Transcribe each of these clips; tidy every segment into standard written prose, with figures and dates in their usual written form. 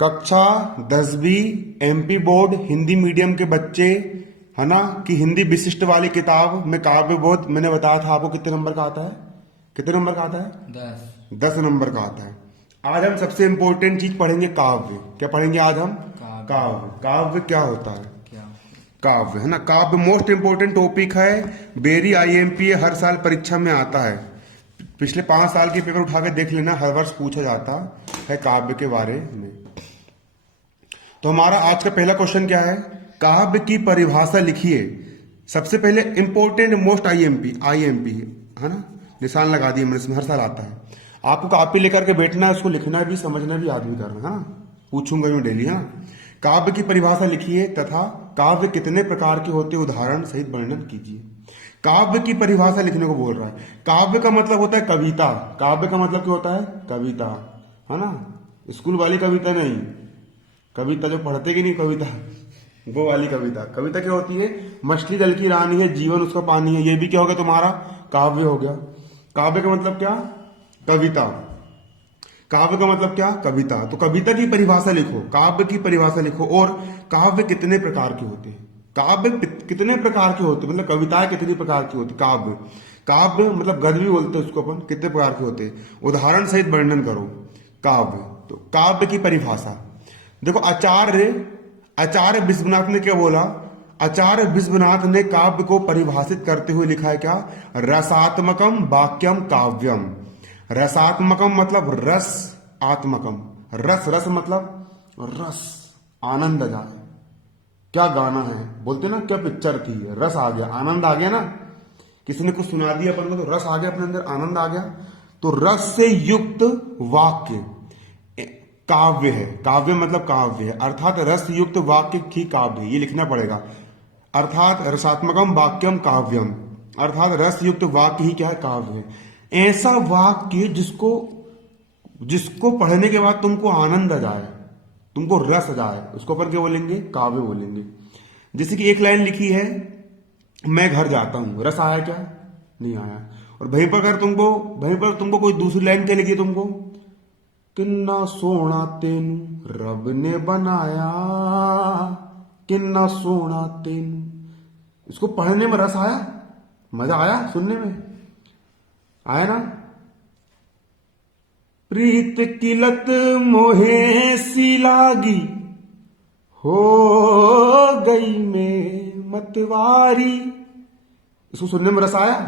कक्षा 10वीं MP board Hindi medium के बच्चे, है ना, कि हिंदी विशिष्ट वाली किताब में काव्य बोध मैंने बताया था आपको कितने नंबर का आता है, कितने नंबर का आता है? 10 नंबर का आता है। आज हम सबसे इंपॉर्टेंट चीज पढ़ेंगे काव्य। क्या पढ़ेंगे आज हम? काव्य। काव्य क्या होता है? काव्य, है ना, काव्य मोस्ट इंपोर्टेंट टॉपिक है। वेरी आईएमपी हर साल परीक्षा में आता है। पिछले 5 साल के पेपर उठा के देख लेना, हर वर्ष पूछा जाता है काव्य के बारे में। तो हमारा आज का पहला क्वेश्चन क्या है? काव्य की परिभाषा लिखिए। सबसे पहले इंपॉर्टेंट मोस्ट आईएमपी, आईएमपी, है ना, निशान लगा दिए मैंने, इसमें हर साल आता है। आपको कॉपी लेकर के बैठना है, उसको लिखना भी, समझना भी, याद भी करना, है ना, पूछूंगा मैं डेली, है ना। काव्य की परिभाषा लिखिए तथा काव्य कितने प्रकार के होते उदाहरण सहित वर्णन कीजिए। काव्य की परिभाषा लिखने को बोल रहा है। काव्य का मतलब होता है कविता। काव्य का मतलब क्या होता है? कविता, है ना, स्कूल वाली कविता नहीं, कविता जो पढ़ते कि नहीं, कविता वो वाली कविता। कविता क्या होती है? मछली जल की रानी है, जीवन उसका पानी है, ये भी क्या हो गया तुम्हारा? काव्य हो गया। काव्य का मतलब क्या? कविता। काव्य का मतलब क्या? कविता। तो कविता की परिभाषा लिखो, काव्य की परिभाषा लिखो। और काव्य कितने प्रकार के होते हैं? काव्य कितने प्रकार के होते हैं, मतलब कविताएं कितनी प्रकार की होती? काव्य, काव्य मतलब गद्य भी बोलते हैं उसको अपन, कितने प्रकार के होते हैं, उदाहरण सहित वर्णन करो। काव्य, तो काव्य की परिभाषा देखो। आचार्य विश्वनाथ ने क्या बोला? आचार्य विश्वनाथ ने काव्य को परिभाषित करते हुए लिखा है क्या? रसात्मकम वाक्यम काव्यम। रसात्मकम मतलब रस, आत्मकम रस, रस मतलब रस, आनंद आ जाए। क्या गाना है, बोलते ना, क्या पिक्चर थी, रस आ गया, आनंद आ गया ना, किसी ने कुछ सुना दिया अपन को तो रस आ गया अपने अंदर, आनंद आ गया। तो रस से युक्त वाक्य काव्य है। काव्य मतलब काव्य है, अर्थात रस युक्त वाक्य ही काव्य है, ये लिखना पड़ेगा। अर्थात रसात्मकम वाक्यम काव्यम, अर्थात रस युक्त वाक्य ही क्या है? काव्य है। ऐसा वाक्य जिसको जिसको पढ़ने के बाद तुमको आनंद आ जाए, तुमको रस आ जाए, उसको अपन क्या बोलेंगे? काव्य बोलेंगे। जैसे कि एक लाइन लिखी है, मैं घर जाता हूं, रस आया क्या? नहीं आया। और वहीं पर तुमको कोई दूसरी लाइन क्या लिखी है तुमको? किन्ना सोना तेनू रब ने बनाया, किन्ना सोना तेनू। इसको पढ़ने में रस आया, मजा आया, सुनने में आया ना। प्रीत किलत मोहे सी लागी, हो गई में मतवारी। इसको सुनने में रस आया।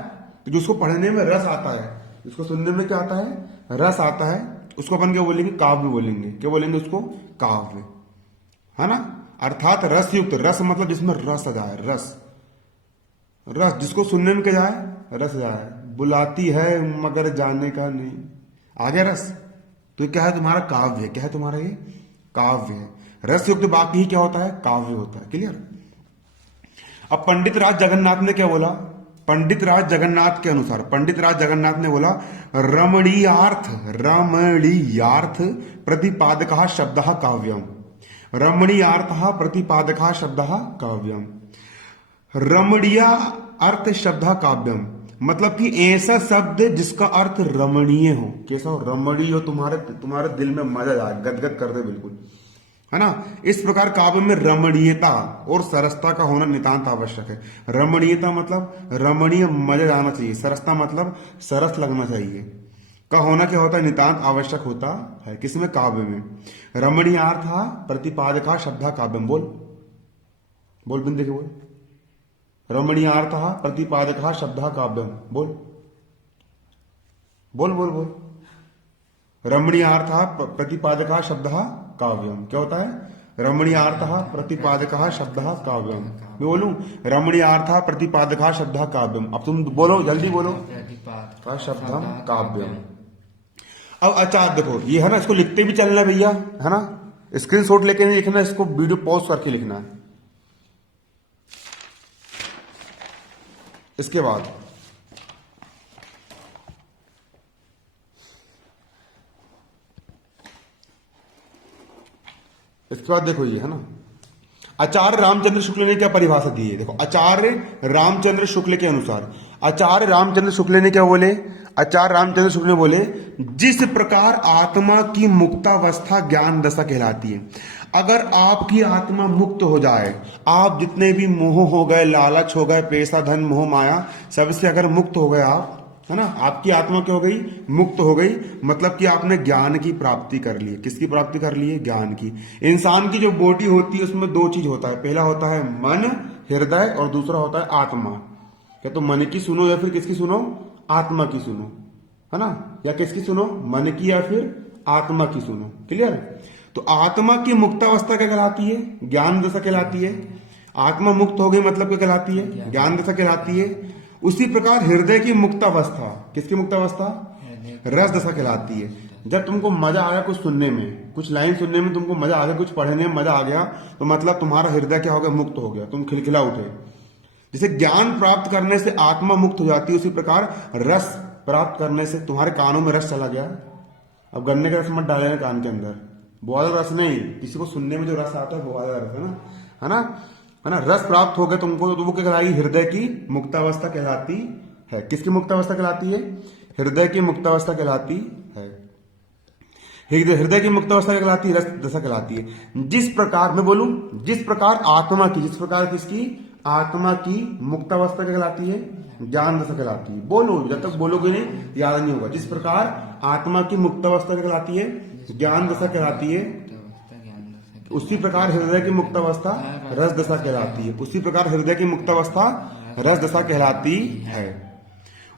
तो जिसको पढ़ने में रस आता है, इसको सुनने में क्या आता है? रस आता है, उसको अपन क्या बोलेंगे? काव्य बोलेंगे। क्या बोलेंगे उसको? काव्य, है ना। अर्थात रस युक्त, रस मतलब जिसमें रस आ जाए, रस, रस जिसको सुनने में क्या जाए? रस जाए। बुलाती है मगर जाने का नहीं, आ गया रस। तो ये क्या है? तुम्हारा काव्य है। क्या है तुम्हारा? ये काव्य है। रस युक्त वाक्य ही क्या होता है? काव्य होता है। क्लियर। अब पंडित राज जगन्नाथ ने क्या बोला? पंडित राज जगन्नाथ के अनुसार, पंडित राज जगन्नाथ ने बोला, रमणीयार्थ, रमणीयार्थ प्रतिपादकः शब्दः काव्यम। रमणीयार्थः प्रतिपादकः शब्दः काव्यम। रमणीय अर्थ शब्द काव्यम मतलब कि ऐसा शब्द जिसका अर्थ रमणीय हो। कैसा हो? रमणीय हो, तुम्हारे दिल में मजा आए, गदगद कर दे बिल्कुल, है ना। इस प्रकार काव्य में रमणीयता और सरसता का होना नितांत आवश्यक है। रमणीयता मतलब रमणीय, मजा आना चाहिए। सरसता मतलब सरस लगना चाहिए का होना क्या होता है? नितांत आवश्यक होता है। किसमें? काव्य में। रमणीयार्थ प्रतिपादका शब्द काव्यम। बोल बोल बिंदे के बोल। रमणीयार्थ प्रतिपादक शब्द काव्यम। बोल बोल बोल बोल। रमणीयार्थ प्रतिपादक शब्द काव्यम क्या होता है? रमणीयार्थ प्रतिपादक शब्द काव्यम। मैं बोलूं? रमणीयार्थ प्रतिपादक शब्द काव्यम। अब तुम बोलो, जल्दी बोलो। शब्दम काव्यम। अब अच्छा देखो, ये है ना, इसको लिखते भी चलना भैया, है ना, स्क्रीनशॉट लेके नहीं लिखना, इसको वीडियो पॉज करके लिखना है। इसके बाद देखो, ये है ना, आचार्य रामचंद्र शुक्ल ने क्या परिभाषा दी है? देखो, आचार्य रामचंद्र शुक्ल के अनुसार, आचार्य रामचंद्र शुक्ल ने क्या बोले? आचार्य रामचंद्र शुक्ल ने बोले, जिस प्रकार आत्मा की मुक्तावस्था ज्ञान दशा कहलाती है। अगर आपकी आत्मा मुक्त हो जाए, आप जितने भी मोह हो गए, लालच हो गए, पैसा धन मोह माया सबसे अगर मुक्त हो गए आप, है ना, आपकी आत्मा क्या हो गई, मुक्त हो गई, मतलब कि आपने ज्ञान की प्राप्ति कर ली। किसकी प्राप्ति कर ली है, ज्ञान की। इंसान की जो बॉडी होती है उसमें दो चीज होता है, पहला होता है मन हृदय और दूसरा होता है आत्मा। क्या तो मन की सुनो या फिर किसकी सुनो, आत्मा की सुनो, है ना, या किसकी सुनो, मन की या फिर आत्मा की सुनो। क्लियर। तो आत्मा की मुक्तावस्था क्या कहलाती है, ज्ञान दशा कहलाती है। आत्मा मुक्त हो गई मतलब क्या कहलाती है, ज्ञान दशा कहलाती है। उसी प्रकार हृदय की मुक्तावस्था, किसकी मुक्तावस्था, रस दशा कहलाती है। जब तुमको मजा आया कुछ सुनने में, कुछ लाइन सुनने में तुमको मजा आ गया, कुछ पढ़ने में मजा आ गया, तो मतलब तुम्हारा हृदय क्या हो गया, मुक्त हो गया, तुम खिलखिला उठे। जैसे ज्ञान प्राप्त करने से आत्मा मुक्त हो जाती है, उसी प्रकार रस प्राप्त करने से तुम्हारे कानों में रस चला गया। अब गन्ने का रस मत डालेना कान के अंदर, वो वाला रस नहीं, किसी को सुनने में जो रस आता है वो वाला रस, है ना, है ना, है ना। रस प्राप्त हो गया तुमको तो वो क्या कहलाएगी, हृदय की मुक्तावस्था कहलाती है। किसकी मुक्तावस्था कहलाती है, हृदय की मुक्तावस्था कहलाती है। हृदय की मुक्तावस्था कहलाती है, रस दशा कहलाती है। जिस प्रकार मैं बोलूं, जिस प्रकार आत्मा की, जिस प्रकार किसकी, आत्मा की मुक्तावस्था कहलाती है, ज्ञान दशा कहलाती है। बोलो, जब तक बोलोगे नहीं याद नहीं होगा। जिस प्रकार आत्मा की मुक्तावस्था कहलाती है, ज्ञान दशा कहलाती है, उसी प्रकार हृदय की मुक्तावस्था रस दशा कहलाती है। उसी प्रकार हृदय की मुक्तावस्था रस दशा कहलाती है।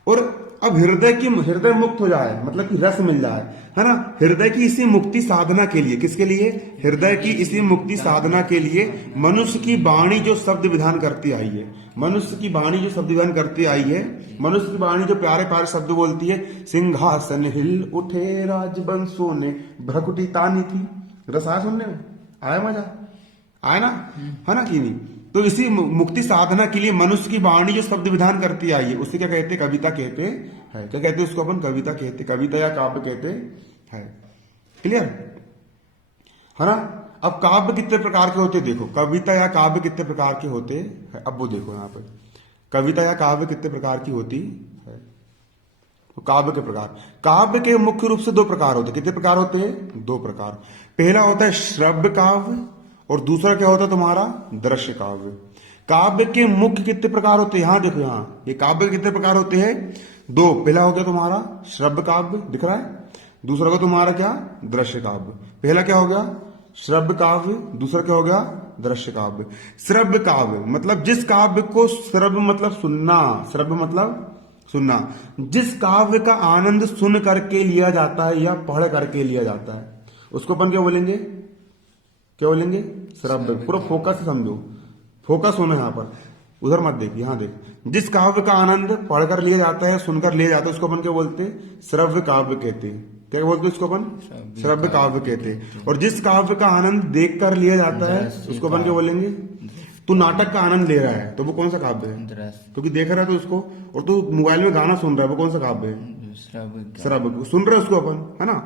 और अब हृदय मुक्त हो जाए मतलब कि रस मिल जाए, है ना, हृदय की इसी मुक्ति साधना के लिए, किसके लिए, हृदय की इसी मुक्ति साधना के लिए मनुष्य की वाणी जो शब्द विधान करती आई है, मनुष्य की वाणी जो शब्द विधान करती आई है, मनुष्य की वाणी जो प्यारे प्यारे शब्द बोलती है, सिंहासन हिल उठे राजबंशों ने भ्रकुटी तानी थी। रस आया सुनने में, आया मजा, आया ना, है ना कि नहीं। तो इसी मुक्ति साधना के लिए मनुष्य की वाणी जो शब्द विधान करती आई है, उससे क्या कहते, कविता कहते हैं। क्या कहते हैं उसको अपन, कविता कहते, कविता या काव्य कहते हैं। क्लियर, है ना। अब काव्य कितने प्रकार के होते हैं, देखो कविता या काव्य कितने प्रकार के होते हैं। अब वो देखो यहाँ पे कविता या काव्य कितने प्रकार की होती है। तो काव्य के प्रकार, काव्य के मुख्य रूप से दो प्रकार होते हैं। कितने प्रकार होते हैं, दो प्रकार। पहला होता है श्रव्य काव्य और दूसरा क्या होता है तुम्हारा, दृश्य काव्य। काव्य के मुख्य कितने प्रकार होते हैं, यहां देखो, यहाँ ये काव्य के कितने प्रकार होते हैं, दो। पहला हो गया तुम्हारा श्रव्य काव्य, दिख रहा है, दूसरा होगा तुम्हारा क्या, दृश्य काव्य। पहला क्या हो गया श्रव्य काव्य, दूसरा क्या हो गया दृश्य काव्य। श्रव्य काव्य मतलब जिस काव्य को, श्रव्य मतलब सुनना, श्रव्य मतलब सुनना, जिस काव्य का आनंद सुन करके लिया जाता है या पढ़ करके लिया जाता है, उसको अपन क्या बोलेंगे, क्या बोलेंगे, श्रव्य। पूरा फोकस से समझो, फोकस होना यहाँ पर, उधर मत देख, यहाँ देख। जिस काव्य का आनंद पढ़कर लिया जाता है, सुनकर लिया जाता है, उसको अपन क्या बोलते हैं, श्रव्य काव्य कहते हैं। क्या बोलते हैं उसको अपन, श्रव्य काव्य कहते हैं। और जिस काव्य का आनंद देख कर लिया जाता है उसको अपन क्या बोलेंगे, तू नाटक का आनंद ले रहा है तो वो कौन सा काव्य है, क्योंकि देख रहा है तो उसको, और तू मोबाइल में गाना सुन रहा है वो कौन सा काव्य है, श्रव्य, सुन रहे उसको अपन, है ना,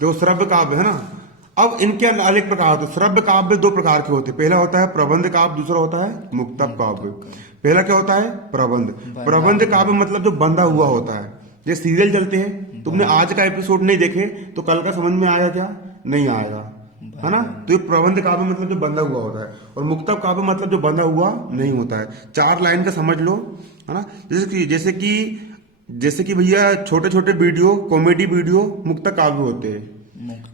जो श्रव्य काव्य है ना। अब इनके अनेक प्रकार होते हैं। श्रव्य काव्य दो प्रकार के होते हैं, पहला होता है प्रबंध काव्य, दूसरा होता है मुक्तक काव्य। पहला क्या होता है, प्रबंध। प्रबंध काव्य मतलब जो बंधा हुआ होता है, जैसे सीरियल चलते हैं, तुमने आज का एपिसोड नहीं देखे तो कल का समझ में आएगा क्या, नहीं आएगा, है ना। तो ये प्रबंध काव्य मतलब जो बंधा हुआ होता है, और मुक्तक काव्य मतलब जो बंधा हुआ नहीं होता है। चार लाइन का समझ लो, है ना। जैसे कि भैया छोटे छोटे वीडियो, कॉमेडी वीडियो मुक्तक काव्य होते हैं।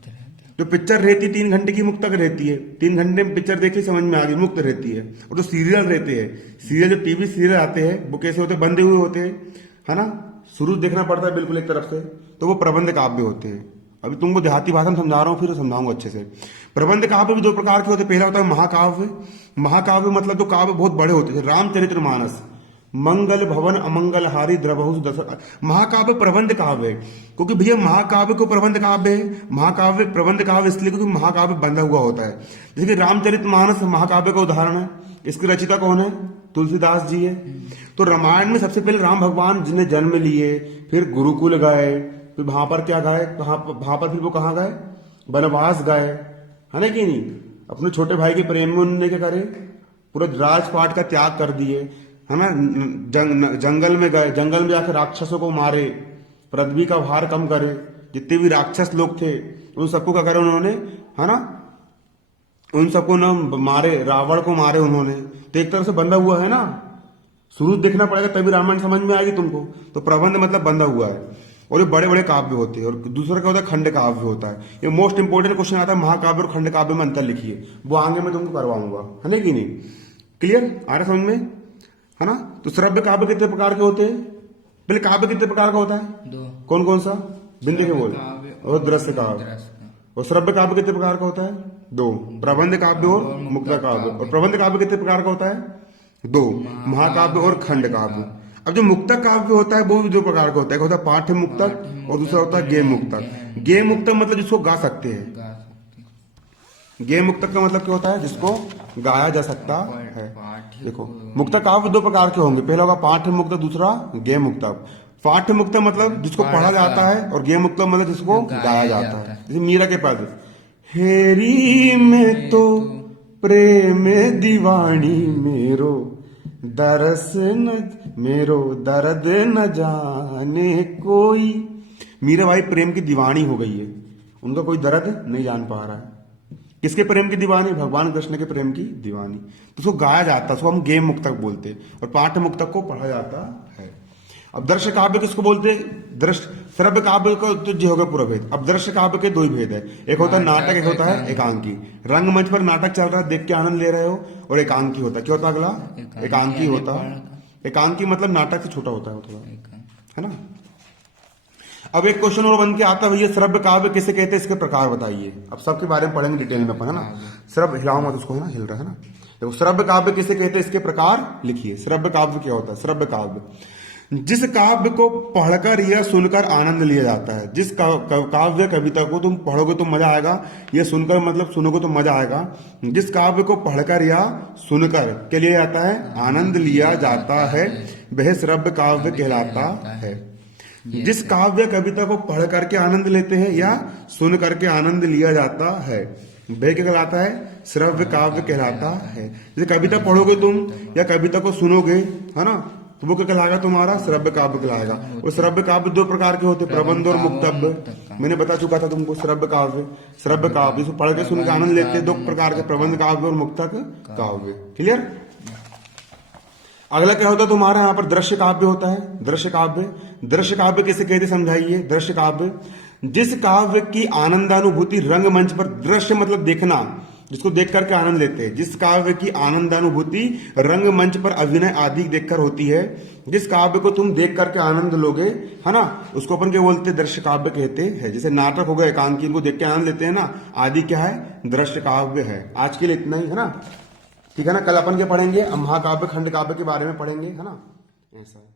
जो पिक्चर रहती है 3 घंटे की, मुक्तक रहती है, 3 घंटे में पिक्चर देख ली समझ में आ गई, मुक्त रहती है। और जो सीरियल रहते हैं, सीरियल जो टीवी सीरियल आते हैं वो कैसे होते हैं, बंधे हुए होते हैं, है ना, शुरू देखना पड़ता है बिल्कुल एक तरफ से, तो वो प्रबंध काव्य होते हैं। अभी तुमको देहाती भाषा में समझा रहा हूँ, फिर समझाऊंगा अच्छे से। प्रबंध काव्य भी दो प्रकार के होते हैं। पहला होता है महाकाव्य। महाकाव्य मतलब जो काव्य बहुत बड़े होते हैं, रामचरितमानस, मंगल भवन अमंगल हारी द्रवहु दस, महाकाव्य प्रबंध काव्य है। क्योंकि भैया महाकाव्य को प्रबंध काव्य है, महाकाव्य प्रबंध काव्य इसलिए क्योंकि महाकाव्य बंधा हुआ होता है। जैसे कि रामचरितमानस महाकाव्य का उदाहरण है, इसकी रचिता कौन है, तुलसीदास जी है। तो रामायण में सबसे पहले राम भगवान जिन्हें जन्म लिए, फिर गुरुकुल गए, फिर वहां पर क्या गए, वहां पर फिर वो कहाँ गए, वनवास गए, है ना कि नहीं। अपने छोटे भाई के प्रेम में उन्होंने क्या करे, पूरा राजपाट का त्याग कर दिए, है ना, जंगल में गए, जंगल में जाकर राक्षसों को मारे, पृथ्वी का भार कम करे, जितने भी राक्षस लोग थे उन सबको क्या करे उन्होंने, है ना, उन सबको ना मारे, रावण को मारे उन्होंने। तो एक तरह से बंधा हुआ है ना, शुरू देखना पड़ेगा तभी रामायण समझ में आएगी तुमको। तो प्रबंध मतलब बंधा हुआ है, और ये बड़े बड़े काव्य होते हैं। और दूसरा क्या होता है, खंड काव्य होता है। ये मोस्ट इंपोर्टेंट क्वेश्चन आता है, महाकाव्य और खंड काव्य में अंतर लिखिए, वो आगे मैं तुमको करवाऊंगा, है ना कि नहीं? क्लियर आ रहा समझ में, है ना? तो श्रव्य काव्य कितने प्रकार के होते हैं? पहले काव्य कितने प्रकार का होता है? 2। कौन कौन सा? बिंदु के बोल। और दृश्य काव्य। और श्रव्य काव्य कितने प्रकार का होता है? 2। प्रबंध काव्य और मुक्ता काव्य। और प्रबंध काव्य कितने प्रकार का होता है? 2। महाकाव्य और खंड काव्य। अब जो मुक्तक काव्य होता है वो भी 2 प्रकार का होता है। एक होता है पाठ्य मुक्तक और दूसरा होता है गेय मुक्तक। गेय मुक्तक मतलब जिसको गा सकते हैं। गेय मुक्तक का मतलब क्या होता है? जिसको गाया जा सकता है। देखो मुक्तक काव्य 2 प्रकार के होंगे, पहला होगा पाठ्य मुक्तक, दूसरा गेय मुक्तक। पाठ्य मुक्तक मतलब जिसको पढ़ा जाता है, और गेय मुक्तक मतलब जिसको गाया जाता है। जैसे मीरा के पद, हेरी में तो प्रेम दीवानी मेरो दरस न मेरो दर्द न जाने कोई। मीरा भाई प्रेम की दीवानी हो गई है, उनका कोई दर्द नहीं जान पा रहा है। किसके प्रेम की दीवानी? भगवान कृष्ण के प्रेम की दीवानी। तो उसको गाया जाता है, उसको हम गेय मुक्तक बोलते हैं, और पाठ्य मुक्तक को पढ़ा जाता है। अब दृश्य काव्य किसको बोलते हैं? दृश्य श्रव्य काव्य को तो जो होगा पूरा भेद। अब दृश्य काव्य के 2 ही भेद है, एक होता है नाटक, एक होता है एकांकी। रंगमंच पर नाटक चल रहा है, देख के आनंद ले रहे हो, और एकांकी होता है, क्या होता है अगला? एकांकी होता है। एकांकी मतलब नाटक से छोटा होता है थोड़ा, है ना? अब एक क्वेश्चन और बन के आता है, भैया श्रव्य काव्य किसे कहते हैं, इसके प्रकार बताइए। अब सबके बारे में पढ़ेंगे डिटेल में अपन, है ना? श्रव्य, हिलाओ मत उसको, है ना, हिल रहा है ना। देखो श्रव्य काव्य किसे कहते हैं, इसके प्रकार लिखिए। श्रव्य काव्य क्या होता है? श्रव्य काव्य जिस काव्य को पढ़कर या सुनकर आनंद लिया जाता है। जिस काव्य कविता को तुम पढ़ोगे तो मजा आएगा, या सुनकर मतलब सुनोगे तो मजा आएगा। जिस काव्य को पढ़कर या सुनकर क्या लिया जाता है? आनंद लिया जाता है, वह श्रव्य काव्य कहलाता है। जिस काव्य कविता को पढ़ करके आनंद लेते हैं या सुन करके आनंद लिया जाता है, वह क्या कहलाता है? श्रव्य काव्य कहलाता है। जैसे कविता पढ़ोगे तुम या कविता को सुनोगे, है ना, तो वो क्या कहलाएगा? तुम्हारा श्रव्य काव्य कहलाएगा। और श्रव्य काव्य 2 प्रकार के होते हैं, प्रबंध और मुक्तव्य। मैंने बता चुका था तुमको। श्रव्य काव्य जिसको पढ़ के सुन के आनंद लेते हैं, 2 प्रकार के, प्रबंध काव्य और मुक्तक काव्य। क्लियर? अगला क्या होता है तुम्हारा? यहाँ पर दृश्य काव्य होता है। दृश्य काव्य किसे कहते समझाइए? दृश्य काव्य जिस काव्य की आनंदानुभूति रंगमंच पर, दृश्य मतलब देखना, जिसको देख करके आनंद लेते हैं। जिस काव्य की आनंदानुभूति रंगमंच पर अभिनय आदि देखकर होती है, जिस काव्य को तुम देख करके आनंद लोगे, है ना, उसको अपन क्या बोलते हैं? दृश्य काव्य कहते हैं। जैसे नाटक हो गया, एकांकी, इनको देख के आनंद लेते हैं ना, आदि क्या है? दृश्य काव्य है। आज के लिए इतना ही, है ना? ठीक है ना? कल अपन क्या पढ़ेंगे? महाकाव्य खंड काव्य के बारे में पढ़ेंगे, है ना? ऐसा है।